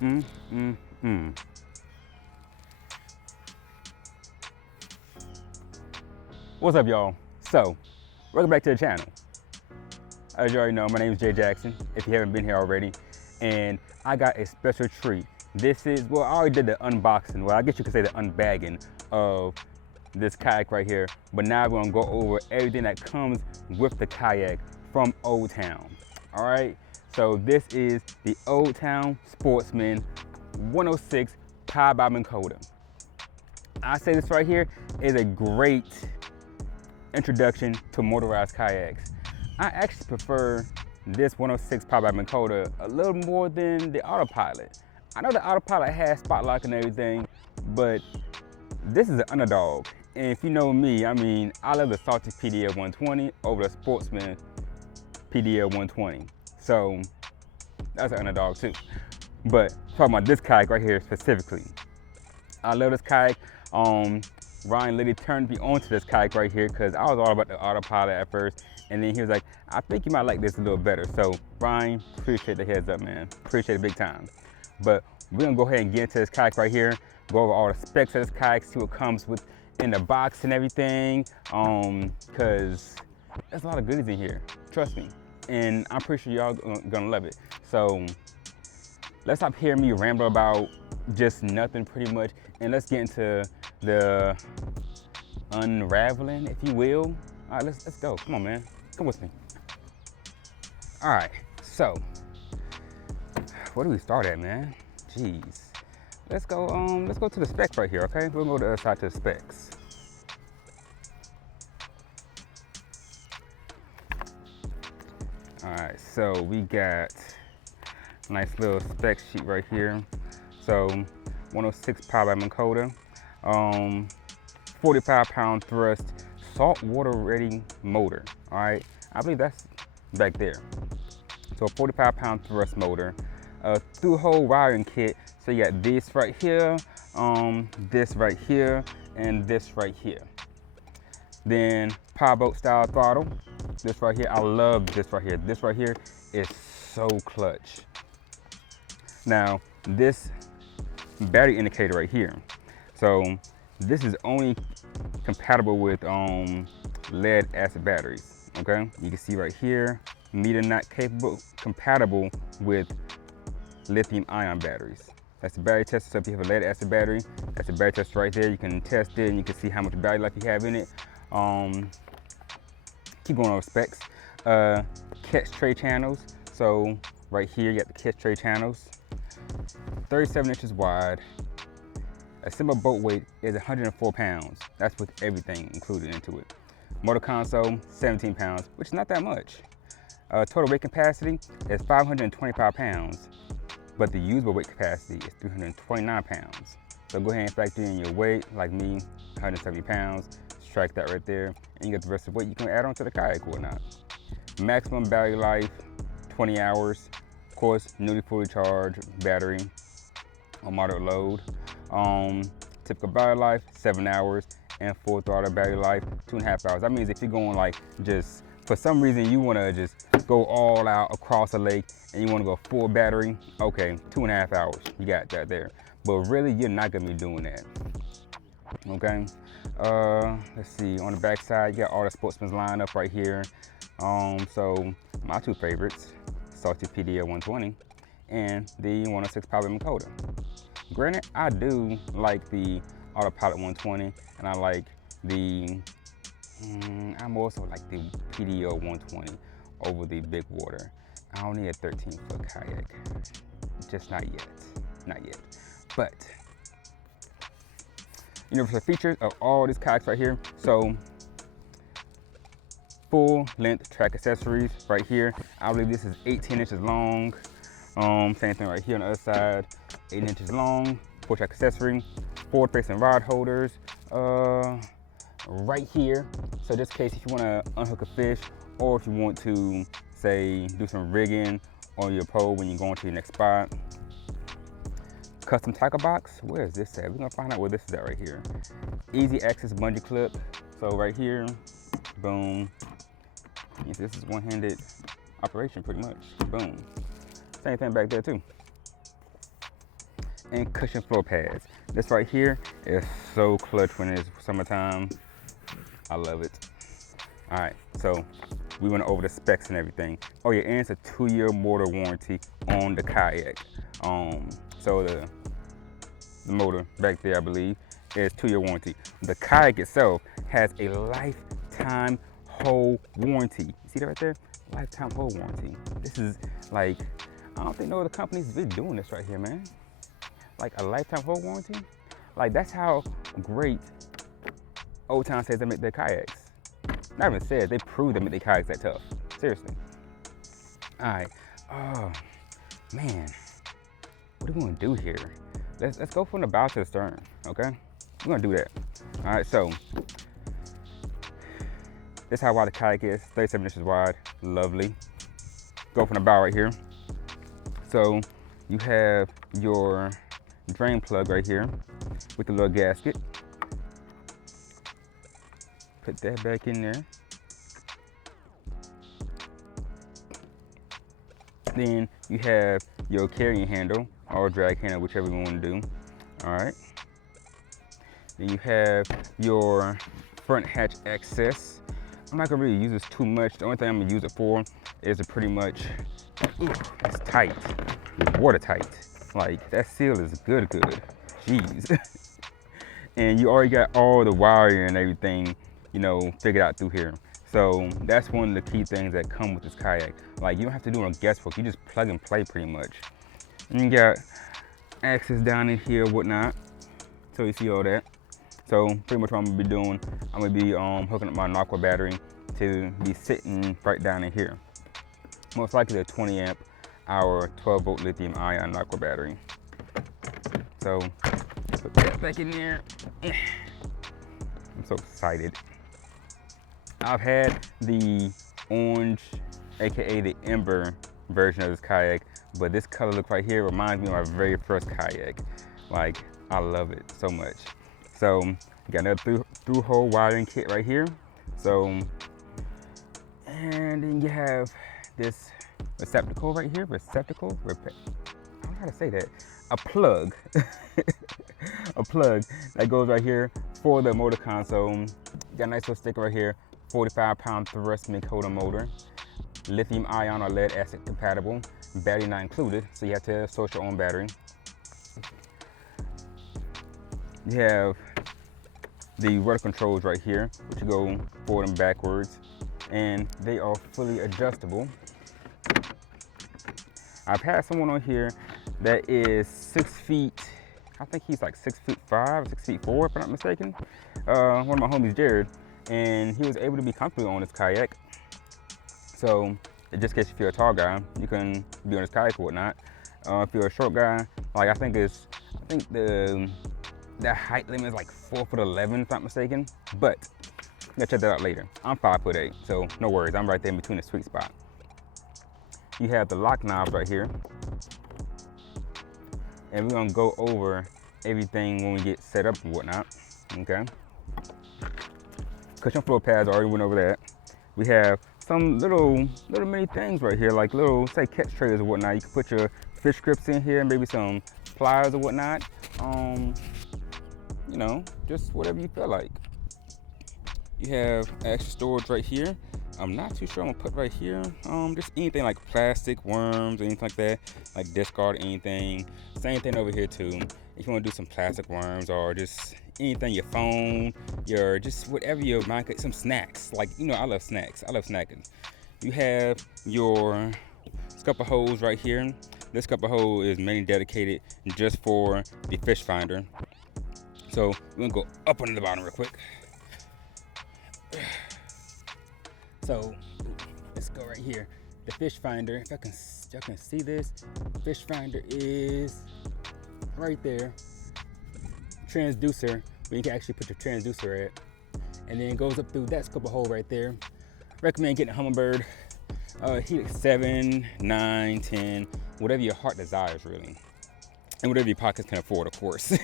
Mm, mm, mm. What's up, y'all? So, welcome back to the channel. As you already know, my name is Jay Jackson, if you haven't been here already, and I got a special treat. This is, well, I already did the unboxing, well, I guess you could say the unbagging of this kayak right here, but now we're gonna go over everything that comes with the kayak from Old Town. All right, so this is the Old Town Sportsman 106 powered by Minn Kota. I say this right here is a great introduction to motorized kayaks. I actually prefer this 106 powered by Minn Kota a little more than the Autopilot. I know the Autopilot has spot lock and everything, but this is an underdog. And if you know me, I mean, I love the Salty PDL 120 over the Sportsman PDL 120. So that's an underdog too. But talking about this kayak right here specifically, I love this kayak. Ryan literally turned me onto this kayak right here because I was all about the Autopilot at first, and then he was like, I think you might like this a little better. So Ryan, appreciate the heads up, man. Appreciate it big time. But we're gonna go ahead and get into this kayak right here, go over all the specs of this kayak, see what comes with in the box and everything, because there's a lot of goodies in here, trust me. And I'm pretty sure y'all gonna love it. So let's stop hearing me ramble about just nothing pretty much, and let's get into the unraveling, if you will. All right, let's go. Come on, man. Come with me. All right, so where do we start at, man? Jeez. Let's go to the specs right here, okay? We'll go to the other side to the specs. All right, so we got a nice little spec sheet right here. So 106 powered by Minn Kota, 45-pound thrust, saltwater ready motor. All right, I believe that's back there. So a 45-pound thrust motor, a through-hole wiring kit. So you got this right here, this right here, and this right here. Then powerboat style throttle. This right here, I love this right here. This right here is so clutch. Now this battery indicator right here. So this is only compatible with lead acid batteries. Okay, you can see right here, meter not compatible with lithium ion batteries. That's the battery tester. So if you have a lead acid battery, that's the battery tester right there. You can test it and you can see how much battery life you have in it. Keep going over specs. Catch tray channels. So right here you got the catch tray channels. 37 inches wide. A simple boat weight is 104 pounds. That's with everything included into it. Motor console, 17 pounds, which is not that much. Total weight capacity is 525 pounds, but the usable weight capacity is 329 pounds. So go ahead and factor in your weight, like me, 170 pounds, strike that right there, and you get the rest of the weight you can add on to the kayak or not. Maximum battery life, 20 hours. Of course, newly fully charged battery on moderate load. Typical battery life, 7 hours, and full throttle battery life, 2.5 hours. That means if you're going like just, for some reason you wanna just go all out across a lake and you wanna go full battery, okay, 2.5 hours, you got that there. But really, you're not gonna be doing that, okay? Let's see, on the back side, you got all the Sportsman's lined up right here. So my two favorites, Salty PDL 120 and the 106 powered by Minn Kota. Granted, I do like the Autopilot 120, and I like the, I'm also like the PDL 120 over the big water. I don't need a 13-foot kayak, just not yet, not yet. But, universal features of all these kayaks right here. So, full length track accessories right here. I believe this is 18 inches long. Same thing right here on the other side, 8 inches long, full track accessory, forward facing rod holders, right here. So just in case if you want to unhook a fish, or if you want to, say, do some rigging on your pole when you're going to your next spot. Custom tackle box, where is this at? We're gonna find out where this is at right here. Easy access bungee clip. So right here, boom. Yes, this is one-handed operation pretty much, boom. Same thing back there too. and cushion floor pads. This right here is so clutch when it's summertime. I love it. All right, so we went over the specs and everything. Oh yeah, and it's a 2-year motor warranty on the Kayak. So the motor back there, I believe, is 2-year warranty. The Kayak itself has a lifetime whole warranty. You see that right there? Lifetime whole warranty. This is like, I don't think no other companies really doing this right here, man. Like a lifetime whole warranty. Like that's how great Old Town says they make their kayaks. Not even says, they prove they make their kayaks that tough. Seriously. All right. Oh man, what are we gonna do here? Let's go from the bow to the stern. Okay, we're gonna do that. All right. So this is how wide the kayak is. 37 inches wide. Lovely. Go from the bow right here. So you have your drain plug right here with the little gasket. Put that back in there. Then you have your carrying handle or drag handle, whichever you want to do. All right. Then you have your front hatch access. I'm not gonna really use this too much. The only thing I'm gonna use it for is to pretty much, it's tight, watertight. Like that seal is good. Jeez. And you already got all the wiring and everything, you know, figured out through here. So that's one of the key things that come with this kayak. Like you don't have to do no guesswork. You just plug and play pretty much. And you got access down in here, whatnot. So you see all that. So pretty much what I'm gonna be doing, I'm gonna be hooking up my aqua battery to be sitting right down in here. Most likely a 20 amp hour 12 volt lithium ion aqua battery. So put that back in there. I'm so excited. I've had the orange, AKA the Ember version of this kayak, but this color look right here reminds me of my very first kayak. Like, I love it so much. So, you got another through hole wiring kit right here. So, and then you have this receptacle right here, I don't know how to say that. A plug, a plug that goes right here for the motor console. You got a nice little sticker right here, 45-pound thrust Minn Kota motor, lithium ion or lead acid compatible, battery not included, so you have to source your own battery. You have the rudder controls right here, which go forward and backwards, and they are fully adjustable. I've had someone on here that is 6 feet, I think he's like 6'5", 6'4", if I'm not mistaken. One of my homies, Jared, and he was able to be comfortable on this kayak. So, just in case if you're a tall guy, you can be on this kayak or whatnot. If you're a short guy, like I think the height limit is like 4'11", if I'm not mistaken. But you gotta check that out later. I'm 5'8", so no worries. I'm right there in between the sweet spot. You have the lock knobs right here. And we're gonna go over everything when we get set up and whatnot, okay? Cushion floor pads, already went over that. We have some little mini things right here, like little, say, catch trays or whatnot. You can put your fish grips in here, maybe some pliers or whatnot. You know, just whatever you feel like. You have extra storage right here. I'm not too sure I'm gonna put right here. Just anything like plastic, worms, anything like that, like discard anything. Same thing over here too. If you wanna do some plastic worms or just anything, your phone, your just whatever your mind, some snacks. Like, you know, I love snacks. I love snacking. You have your scupper hose right here. This scupper hose is mainly dedicated just for the fish finder. So we're gonna go up under the bottom real quick. So let's go right here. The fish finder, if y'all can see this, fish finder is right there. Transducer, where you can actually put your transducer at. And then it goes up through that scupper hole right there. Recommend getting a Humminbird. Helix 7, 9, 10, whatever your heart desires really. And whatever your pockets can afford, of course.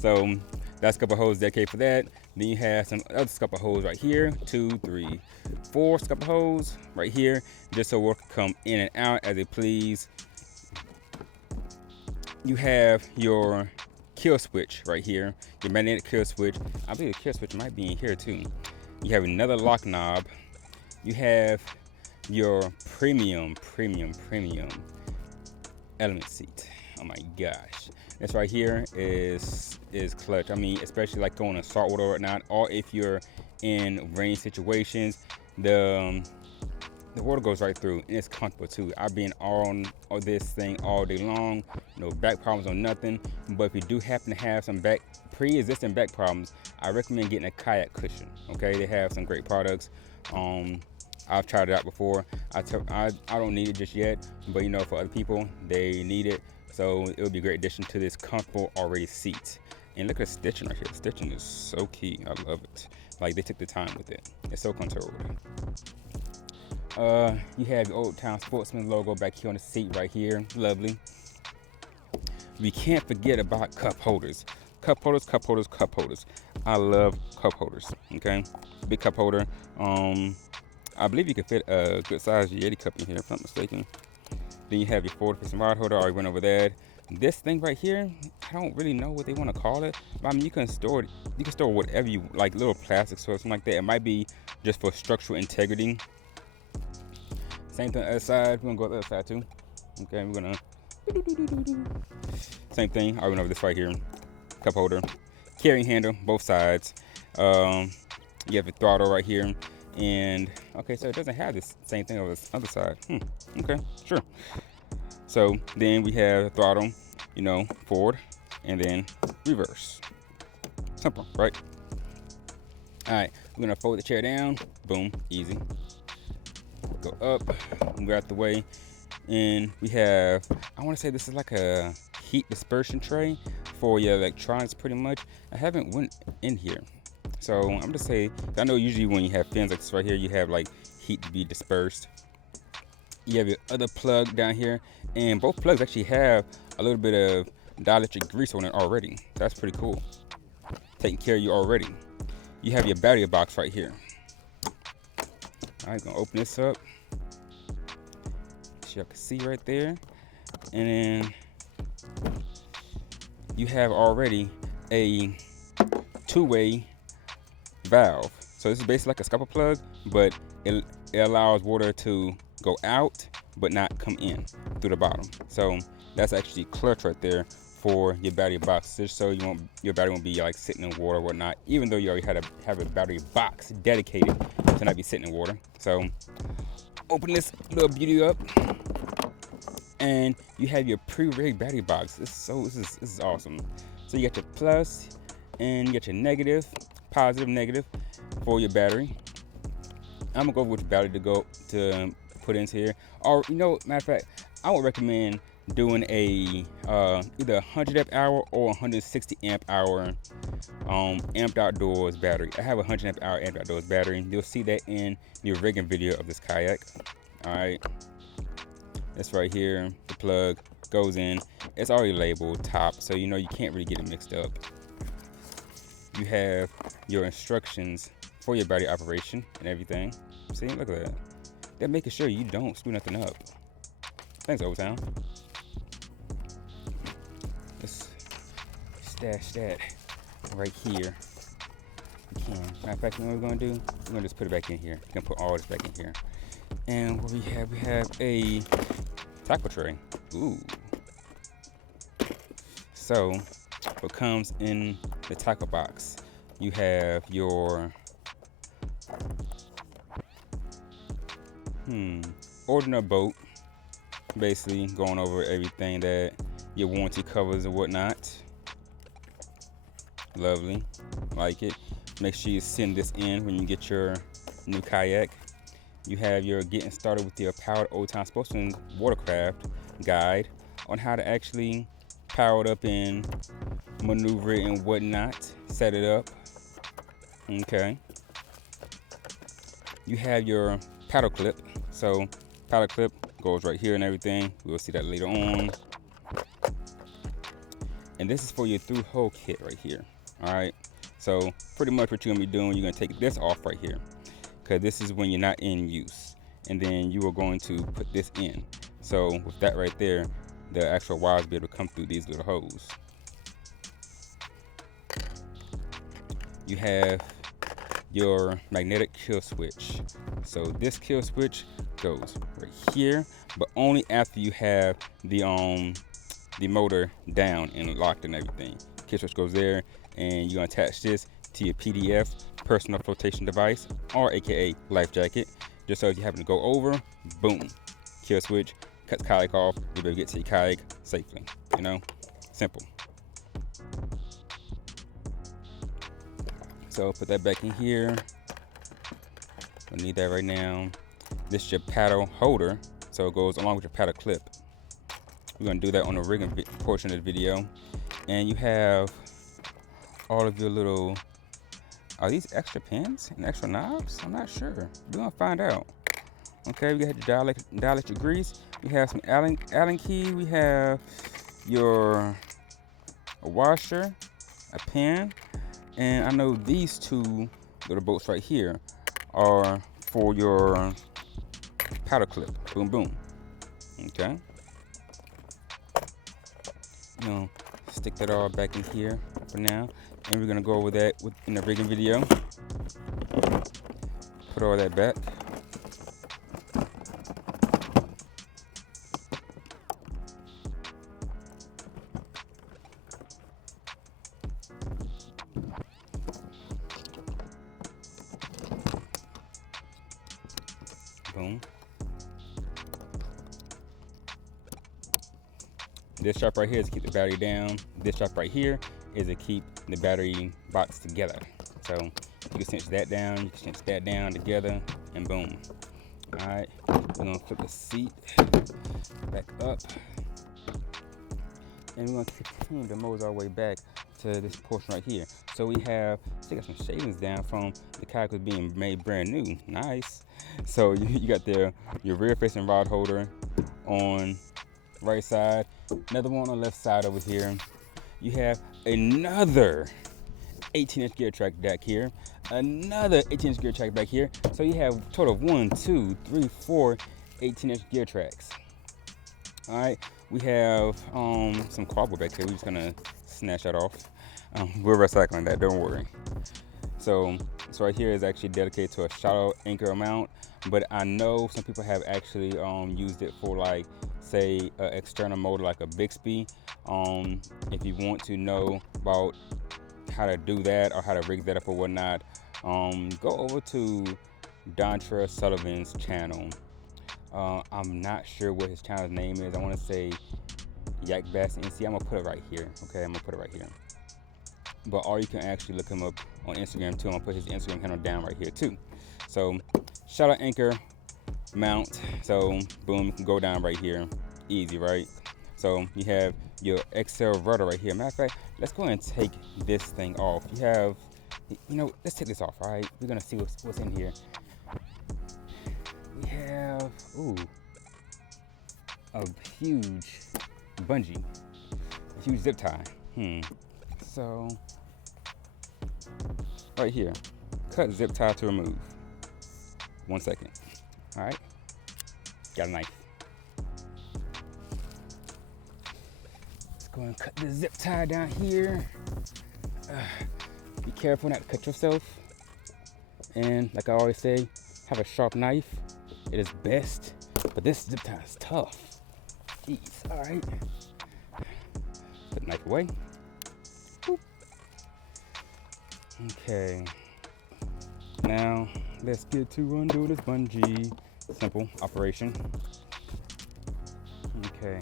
So that scupper hose dedicated for that. Then you have some other scupper hose right here, 2, 3, 4 scupper hose right here, just so water can come in and out as it please. you have your kill switch right here, your magnetic kill switch. I believe the kill switch might be in here too. You have another lock knob. You have your premium element seat. Oh my gosh, this right here is clutch. I mean, especially like going to saltwater or whatnot, or if you're in rain situations, the water goes right through, and it's comfortable too. I've been on this thing all day long, no back problems or nothing. But if you do happen to have some pre-existing back problems, I recommend getting a kayak cushion. Okay, they have some great products. I've tried it out before. I don't need it just yet, but you know, for other people, they need it. So it would be a great addition to this comfortable already seat. And look at the stitching right here. The stitching is so key. I love it. Like, they took the time with it. It's so comfortable. You have your Old Town Sportsman logo back here on the seat right here. Lovely. We can't forget about cup holders. Cup holders. I love cup holders. Okay, big cup holder. I believe you can fit a good size Yeti cup in here, if I'm not mistaken. Then you have your forward-facing rod holder. I already went over that. This thing right here, I don't really know what they want to call it, but I mean, you can store it. You can store whatever you like, little plastics or something like that. It might be just for structural integrity. Same thing on the other side. We're gonna go to the other side too. Okay, we're gonna same thing. I went over this right here. Cup holder, carrying handle, both sides. You have a throttle right here. And okay, so it doesn't have this same thing over this other side. Okay, sure. So then we have the throttle, you know, forward and then reverse. Simple, right? All right, we're gonna fold the chair down. Boom, easy. Go up, go out the way, and we have, I want to say this is like a heat dispersion tray for your electronics, pretty much. I haven't went in here. So I'm gonna say, I know usually when you have fins like this right here, you have like heat to be dispersed. You have your other plug down here, and both plugs actually have a little bit of dielectric grease on it already. That's pretty cool. Taking care of you already. You have your battery box right here. All right, gonna open this up. So y'all can see right there, and then you have already a two-way valve. So this is basically like a scupper plug, but it allows water to go out but not come in through the bottom. So that's actually clutch right there for your battery box, just so your battery won't be like sitting in water or whatnot, even though you already have a battery box dedicated to not be sitting in water. So open this little beauty up, and you have your pre-rigged battery box. This is awesome. So you got your plus and you got your negative, positive, negative for your battery. I'm gonna go over which battery to put into here. Or, you know, matter of fact, I would recommend doing a either 100 amp hour or 160 amp hour amped outdoors battery. I have a 100 amp hour amped outdoors battery. You'll see that in the rigging video of this kayak. All right, this right here, the plug goes in. It's already labeled top, so you know you can't really get it mixed up. You have your instructions for your battery operation and everything. See, look at that. They're making sure you don't screw nothing up. Thanks, Old Town. Let's stash that right here. We can. Matter of fact, you know what we're gonna do? We're gonna just put it back in here. We're gonna put all this back in here. And what we have a tackle tray. Ooh. So what comes in the tackle box? You have your ordering a boat, basically going over everything that your warranty covers and whatnot. Lovely, like it. Make sure you send this in when you get your new kayak. You have your getting started with your powered Old Town Sportsman watercraft guide on how to actually power it up and maneuver it and whatnot. Set it up. Okay. You have your paddle clip. So paddle clip goes right here and everything. We'll see that later on. And this is for your through hole kit right here. All right. So pretty much what you're gonna be doing, you're gonna take this off right here, because this is when you're not in use. And then you are going to put this in. So with that right there, the actual wires be able to come through these little holes. You have your magnetic kill switch. So this kill switch goes right here, but only after you have the motor down and locked and everything. Kill switch goes there, and you're gonna attach this to your PDF, personal flotation device, or AKA life jacket. Just so if you happen to go over, boom, kill switch, cuts kayak off, you'll be able to get to your kayak safely. You know, simple. So put that back in here. Don't need that right now. This is your paddle holder, so it goes along with your paddle clip. We're gonna do that on the rigging portion of the video. And you have all of your little, are these extra pins and extra knobs? I'm not sure. We're gonna find out. Okay, we got your dielectric grease. We have some Allen key. We have a washer, a pin, and I know these two little bolts right here are for your paddle clip. Boom, boom. Okay. You know, stick that all back in here for now, and we're gonna go over that in the rigging video. Put all that back. Boom. This strap right here is to keep the battery down. This strap right here is to keep the battery box together. So you can cinch that down, you can cinch that down together, and boom. All right, we're gonna flip the seat back up, and we're gonna continue to mose our way back to this portion right here. So we have, still got some shavings down from the kayak was being made brand new. Nice. So you got your rear facing rod holder on right side, another one on the left side over here. You have another 18-inch gear track back here, another 18-inch gear track back here. So you have a total of 1, 2, 3, 4 18-inch gear tracks. All right, we have some cardboard back here. We're just gonna snatch that off. We're recycling that, don't worry. So right here is actually dedicated to a shallow anchor mount, but I know some people have actually used it for, like, say, an external motor like a Bixby. If you want to know about how to do that or how to rig that up or whatnot, go over to Dontra Sullivan's channel. I'm not sure what his channel's name is. I want to say Yak Bass NC. I'm gonna put it right here. Okay, I'm gonna put it right here. But or you can actually look him up on Instagram too. I'm gonna put his Instagram handle down right here too. So shallow anchor mount. So boom, you can go down right here. Easy, right? So you have your XL rudder right here. Matter of fact, let's go ahead and take this thing off. You have, you know, let's take this off, all right? We're gonna see what's in here. We have, ooh, a huge bungee, a huge zip tie. So right here, cut zip tie to remove. 1 second. All right, got a knife. Let's go and cut the zip tie down here. Be careful not to cut yourself. And like I always say, have a sharp knife. It is best, but this zip tie is tough. Jeez, all right. Put the knife away. Boop. Okay. Now let's get to undo this bungee. Simple operation. Okay.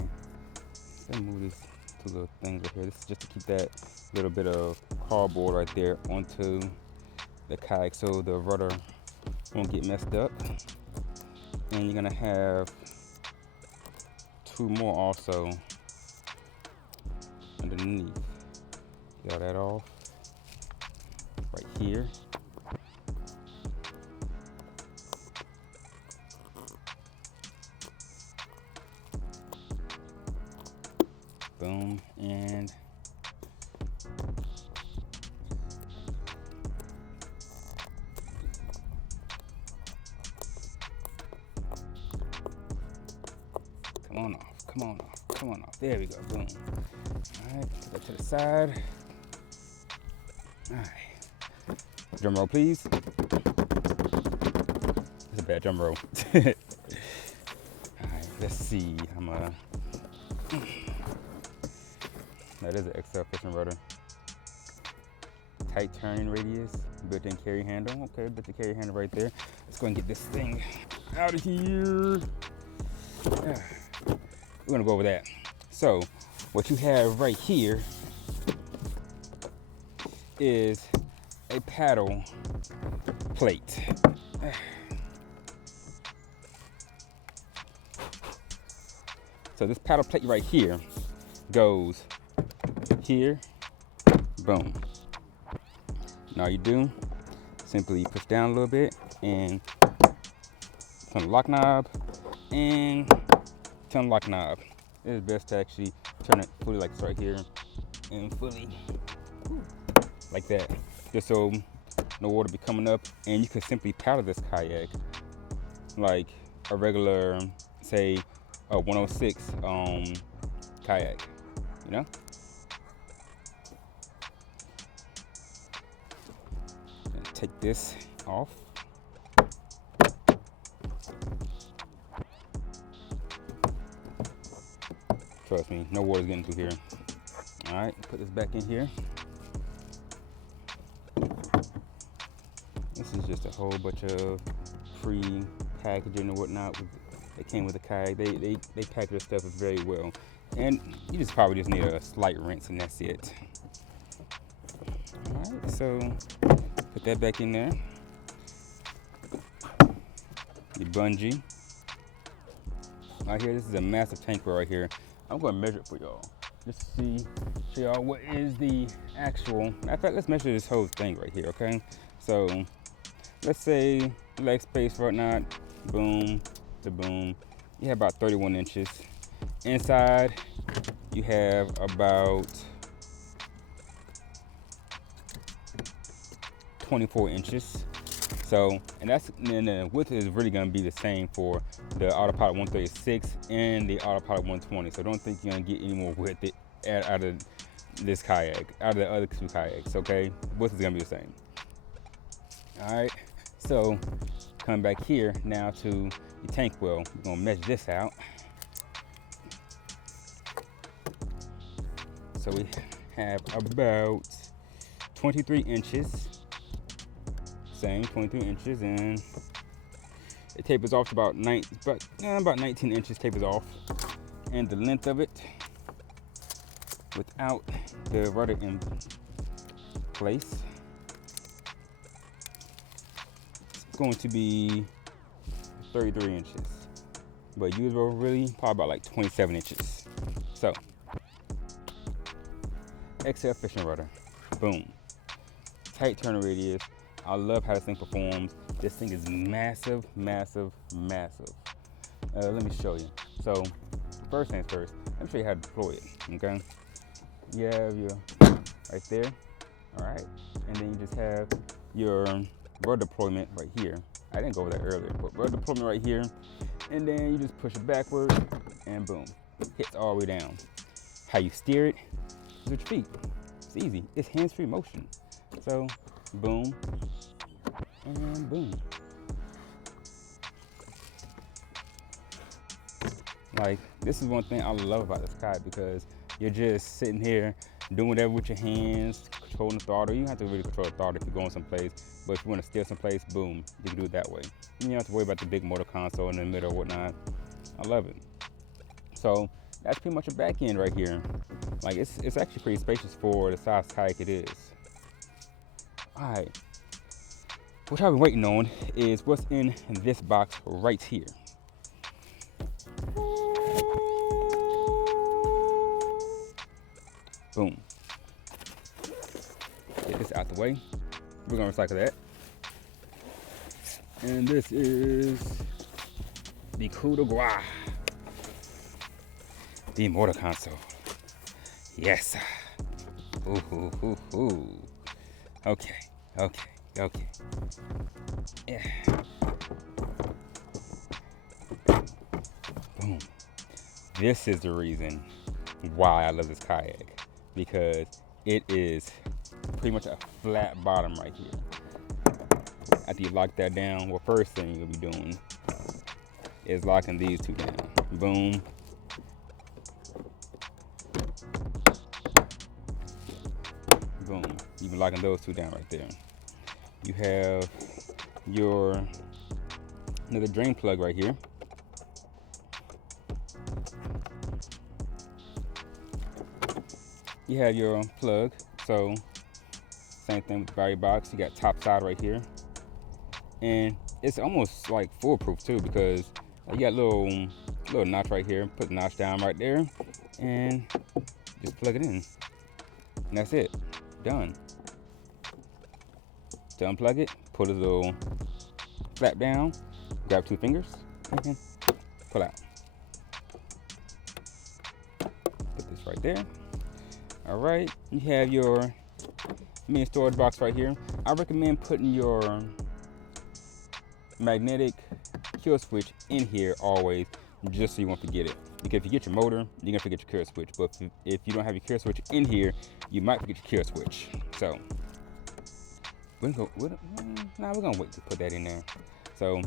Let's move these two little things right here. This is just to keep that little bit of cardboard right there onto the kayak so the rudder won't get messed up. And you're gonna have 2 more also underneath. Get all that off right here. Boom, and come on off, come on off. come on off. There we go, boom. All right, put that to the side. All right, drum roll, please. That's a bad drum roll. All right, let's see. That is an XL fishing rudder. Tight turning radius, built-in carry handle. Okay, built-in carry handle right there. Let's go and get this thing out of here. We're gonna go over that. So, what you have right here is a paddle plate. So this paddle plate right here goes here, boom. Now you do, simply push down a little bit and turn the lock knob and turn the lock knob. It's best to actually turn it fully like this right here and fully like that, just so no water be coming up, and you can simply paddle this kayak like a regular, say, a 106 kayak, you know? Take this off. Trust me, no water's getting through here. All right, put this back in here. This is just a whole bunch of pre-packaging and whatnot that came with the kayak. They package their stuff very well, and you probably just need a slight rinse, and that's it. All right, so put that back in there. The bungee. Right here, this is a massive tank right here. I'm gonna measure it for y'all, just to show y'all what is the actual. Matter of fact, let's measure this whole thing right here, okay? So, let's say leg space right now, boom to boom. You have about 31 inches. Inside, you have about 24 inches. So, and the width is really gonna be the same for the Autopilot 136 and the Autopilot 120. So don't think you're gonna get any more width out of this kayak, out of the other two kayaks, okay? Width is gonna be the same. All right, so coming back here now to the tank well, we're gonna measure this out. So we have about 23 inches. Same, 23 inches, and it tapers off to about 19 inches tapers off. And the length of it, without the rudder in place, it's going to be 33 inches. But usable really, probably about like 27 inches. So, XL fishing rudder, boom. Tight turning radius. I love how this thing performs. This thing is massive, massive, massive. Let me show you. So, first things first, let me show you how to deploy it, okay? You have your, right there, all right? And then you just have your rudder deployment right here. I didn't go over that earlier, but rudder deployment right here. And then you just push it backward, and boom, hits all the way down. How you steer it is with your feet. It's easy, it's hands-free motion. So, boom, and boom. Like, this is one thing I love about this kayak, because you're just sitting here doing whatever with your hands, controlling the throttle. You don't have to really control the throttle if you're going someplace, but if you want to steer someplace, boom, you can do it that way. You don't have to worry about the big motor console in the middle or whatnot. I love it. So that's pretty much a back end right here. Like, it's actually pretty spacious for the size kayak it is. All right, what I've been waiting on is what's in this box right here. Boom. Get this out the way. We're gonna recycle that. And this is the coup de grace, the motor console. Yes. Ooh, ooh, ooh, ooh. Okay. Yeah. Boom. this is the reason why I love this kayak, because it is pretty much a flat bottom right here. After you lock that down, well, first thing you'll be doing is locking these two down. Boom. Boom. You've been locking those two down right there. You have your another drain plug right here. You have your plug, so same thing with the battery box. You got top side right here, and it's almost like foolproof too, because you got a little notch right here. Put the notch down right there, and just plug it in, and that's it. Done. To unplug it, put a little flap down, grab two fingers, and pull out. Put this right there. All right, you have your main storage box right here. I recommend putting your magnetic kill switch in here always, just so you won't forget it. Because if you get your motor, you're gonna forget your kill switch. But if you don't have your kill switch in here, you might forget your kill switch. So we're gonna wait to put that in there. So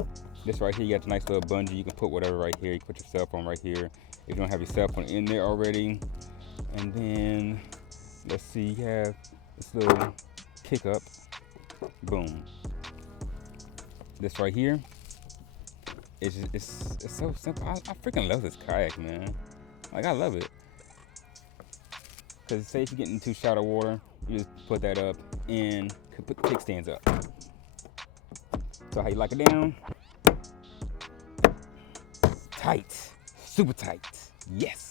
this right here, you got a nice little bungee. You can put whatever right here. You can put your cell phone right here if you don't have your cell phone in there already. And then let's see, you have this little kick up. Boom. This right here, it's so simple. I freaking love this kayak, man. Like, I love it. Because say if you get into shallow water, you just put that up and put the kickstands up. So how you lock it down? Tight, super tight, yes.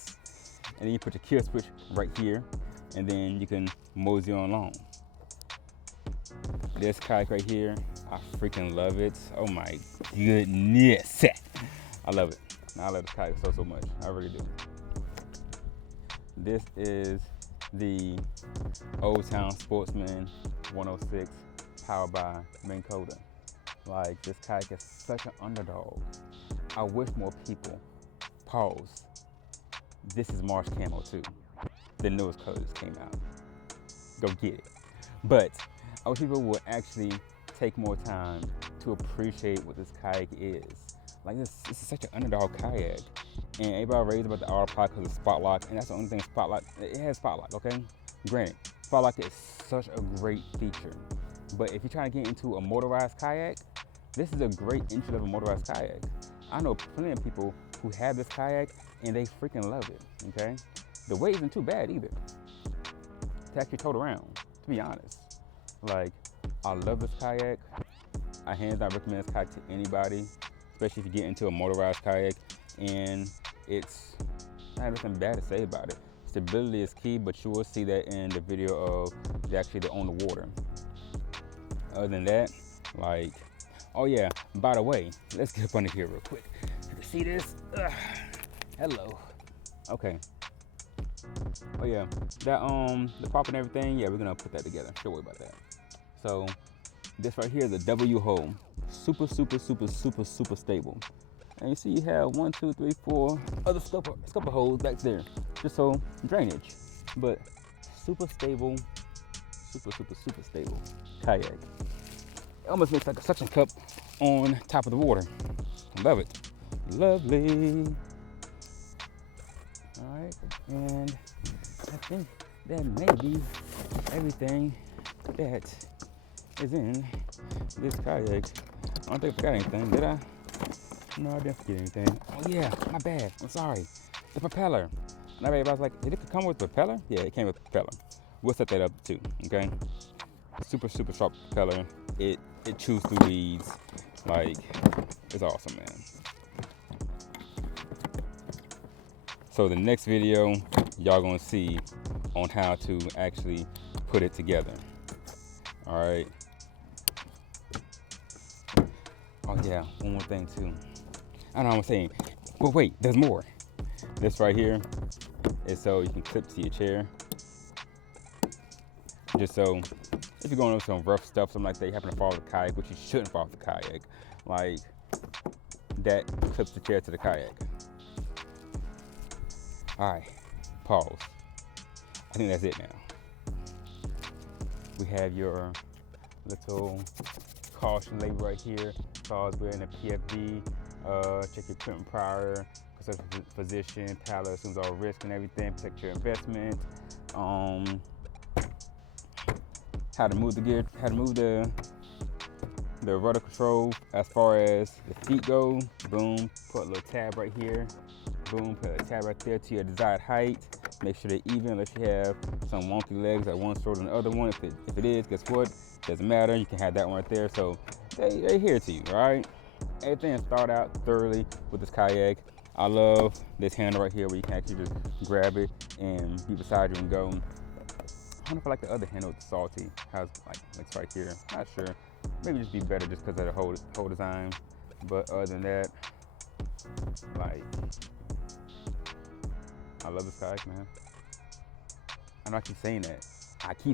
And then you put your kill switch right here, and then you can mosey on along. This kayak right here, I freaking love it. Oh my goodness. I love it. I love this kayak so much. I really do. This is the Old Town Sportsman 106 powered by Minn Kota. Like, this kayak is such an underdog. I wish more people, pause, this is Marsh Camo too. The newest color just came out. Go get it. But I wish people would actually take more time to appreciate what this kayak is. Like, this is such an underdog kayak. And everybody raves about the autopilot because of spot lock, and that's the only thing spot lock, it has spot lock, okay? Granted, spot lock is such a great feature. But if you're trying to get into a motorized kayak, this is a great entry level motorized kayak. I know plenty of people who have this kayak and they freaking love it, okay? The weight isn't too bad either to actually tote around, to be honest. Like, I love this kayak. I hands down recommend this kayak to anybody, especially if you get into a motorized kayak. And it's, I have nothing bad to say about it. Stability is key, but you will see that in the video of they're on the water. Other than that, like, oh yeah, by the way, let's get up under here real quick. You can see this? Hello. Okay. Oh yeah, that the prop and everything, yeah, we're gonna put that together. Don't worry about that. So this right here is a W hole. Super stable. And you see you have 1, 2, 3, 4 other scupper holes back there, just so drainage. But super stable, super stable kayak. It almost makes like a suction cup on top of the water. Love it. Lovely. All right, and I think that may be everything that is in this kayak. I don't think I forgot anything, did I? No, I didn't forget anything. Oh yeah, my bad. I'm sorry. The propeller. And everybody's like, did it come with a propeller? Yeah, it came with a propeller. We'll set that up too, okay? Super sharp propeller. It chews through weeds. Like, it's awesome, man. So the next video, y'all gonna see on how to actually put it together. All right. Oh yeah, one more thing too. I know what I'm saying. Well, wait, there's more. This right here is so you can clip to your chair. Just so if you're going over some rough stuff, something like that, you happen to fall off the kayak, which you shouldn't fall off the kayak. Like, that clips the chair to the kayak. All right, pause. I think that's it now. We have your little caution label right here. Cause we're in a PFD. Check your equipment prior, consult a physician, palate assumes all risk and everything, protect your investment. How to move the gear, how to move the rudder control as far as the feet go. Boom, put a little tab right here. Boom, put a tab right there to your desired height. Make sure they're even unless you have some wonky legs like one shorter than the other one. If it is, guess what? Doesn't matter, you can have that one right there. So they're here to you, all right? Everything start out thoroughly with this kayak. I love this handle right here where you can actually just grab it and be beside you and go. I don't know if I like the other handle with the salty. How's like it's right here? Not sure. Maybe just be better just because of the whole design. But other than that, like, I love this kayak, man. I know I keep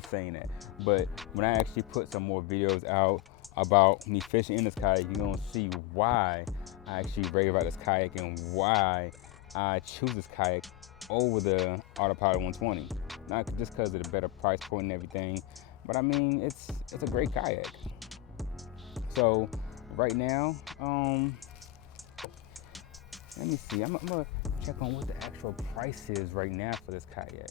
saying that. But when I actually put some more videos out about me fishing in this kayak, you're gonna see why I actually rave about this kayak and why I choose this kayak over the Autopilot 120. Not just because of the better price point and everything, but I mean, it's a great kayak. So right now, let me see, I'm gonna check on what the actual price is right now for this kayak.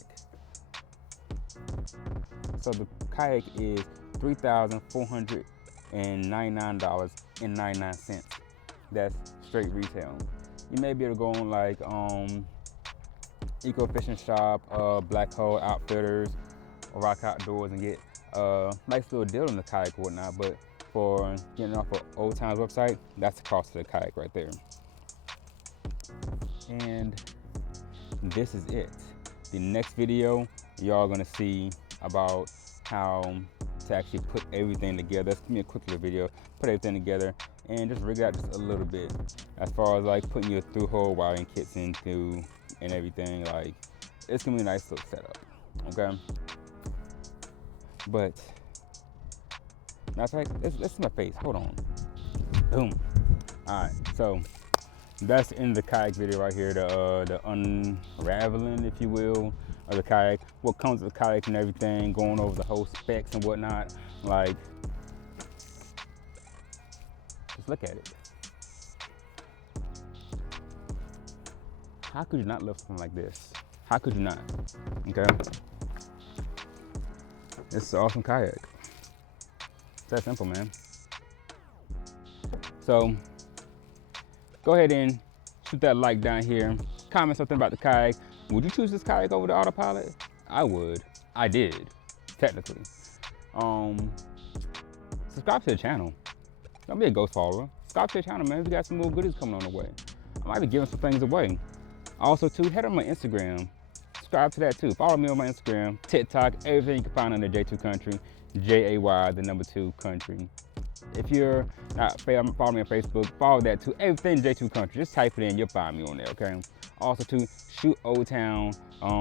So the kayak is $3,499.99. That's straight retail. You may be able to go on like Eco Fishing Shop, Black Hole Outfitters, or Rock Outdoors and get a nice little deal on the kayak or whatnot. But for getting off of Old Times website, that's the cost of the kayak right there. And this is it. The next video, y'all gonna see about how to actually put everything together. It's gonna be a quick little video, put everything together and just rig it out just a little bit. As far as like putting your through hole wiring kits into and everything, like it's gonna be a nice little setup, okay? But matter of fact, let's see my face, hold on. Boom. All right, so that's in the kayak video right here, the unraveling, if you will, of the kayak, what comes with the kayak and everything, going over the whole specs and whatnot. Like, just look at it. How could you not love something like this? How could you not? Okay. It's an awesome kayak. It's that simple, man. So go ahead and shoot that like down here. Comment something about the kayak. Would you choose this kayak over the Autopilot? I would. I did, technically. Subscribe to the channel. Don't be a ghost follower. Subscribe to the channel, man. We got some more goodies coming on the way. I might be giving some things away. Also, too, head on my Instagram. Subscribe to that too. Follow me on my Instagram, TikTok, everything you can find under J2 Country, J-A-Y, the number 2 Country. If you're not following me on Facebook, follow that too. Everything J2 Country. Just type it in, you'll find me on there, okay? Also, too, shoot Old Town,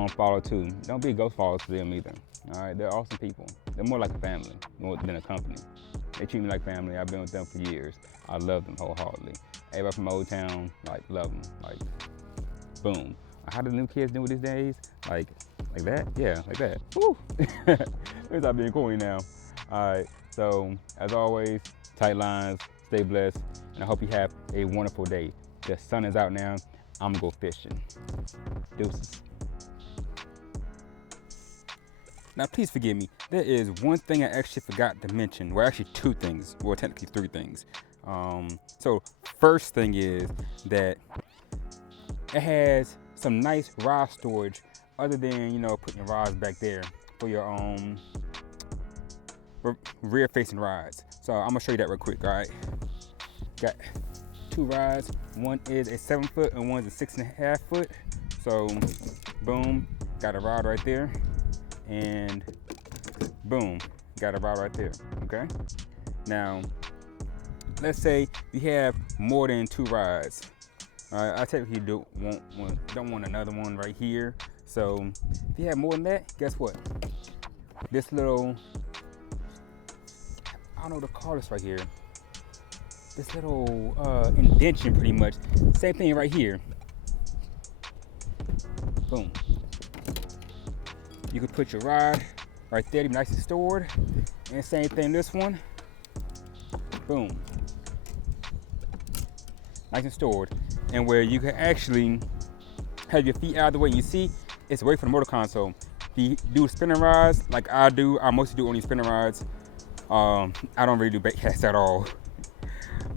follow too. Don't be a ghost follower to them either. All right, they're awesome people. They're more like a family more than a company. They treat me like family. I've been with them for years. I love them wholeheartedly. Everybody from Old Town, like, love them. Like, boom. How do the new kids do these days? Like that? Yeah, like that. Woo! It's not being corny now. All right, so as always, tight lines, stay blessed, and I hope you have a wonderful day. The sun is out now. I'm gonna go fishing. Deuces. Now, please forgive me. There is one thing I actually forgot to mention. Well, actually 2 things. Well, technically 3 things. So first thing is that it has some nice rod storage other than, you know, putting your rods back there for your rear facing rods. So I'm gonna show you that real quick, all right? Got 2 rods. One is a 7 foot and one's a 6.5 foot. So boom, got a rod right there. And boom, got a rod right there, okay? Now, let's say you have more than 2 rods. I technically don't want another one right here. So if you have more than that, guess what? This little, I don't know what to call this right here. This little indentation, pretty much. Same thing right here. Boom. You can put your rod right there to be nice and stored. And same thing this one. Boom. Nice and stored. And where you can actually have your feet out of the way. You see, it's away from the motor console. If you do spinning rods like I do, I mostly do only spinning rods. I don't really do bait casts at all.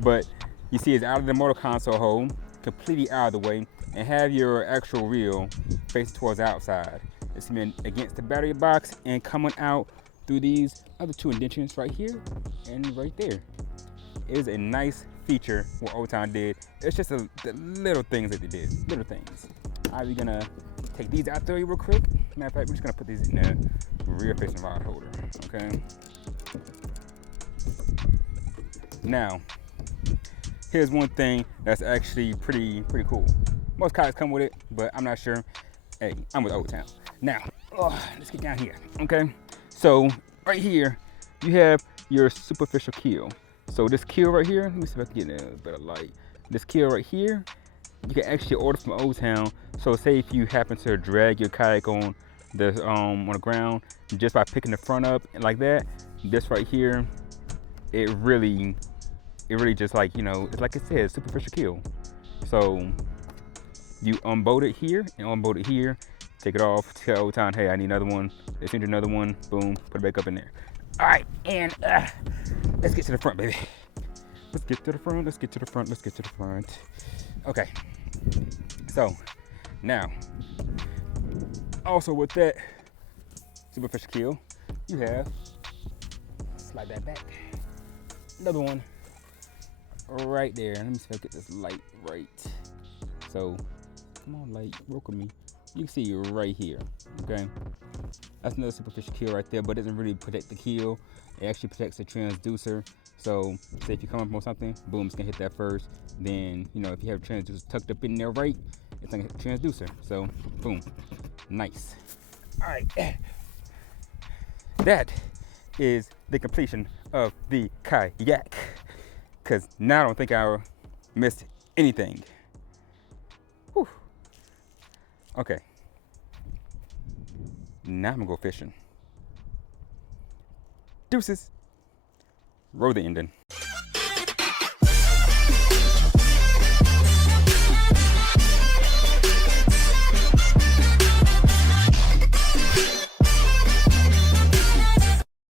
But you see it's out of the motor console hole, completely out of the way, and have your actual reel facing towards the outside. It's been against the battery box and coming out through these other two indentions right here and right there. It is a nice feature what Old Town did. It's just the little things that they did, little things. All right, we're gonna take these out there real quick. Matter of fact, we're just gonna put these in the rear facing rod holder, okay? Now, here's one thing that's actually pretty cool. Most kayaks come with it, but I'm not sure. Hey, I'm with Old Town. Now, let's get down here, okay? So, right here, you have your superficial keel. So this keel right here, let me see if I can get a better light. This keel right here, you can actually order from Old Town. So say if you happen to drag your kayak on the ground, just by picking the front up and like that, this right here, it really just like, you know, it's like it says, superficial keel. So you unbolt it here and unbolt it here, take it off, tell Old Town, hey, I need another one. They send you another one, boom, put it back up in there. All right, and let's get to the front, baby. Let's get to the front, let's get to the front, let's get to the front. Okay, so now, also with that superficial keel, you have, slide that back, another one right there. Let me see if I get this light right. So, come on, light, work with me. You can see right here, okay? That's another superficial keel right there, but it doesn't really protect the keel. It actually protects the transducer. So, say if you come up on something, boom, it's gonna hit that first. Then, you know, if you have a transducer tucked up in there right, it's gonna hit the transducer. So, boom, nice. All right, that is the completion of the kayak. Cause now I don't think I missed anything. Whew. Okay. Now I'm gonna go fishing. Deuces. Roll the ending.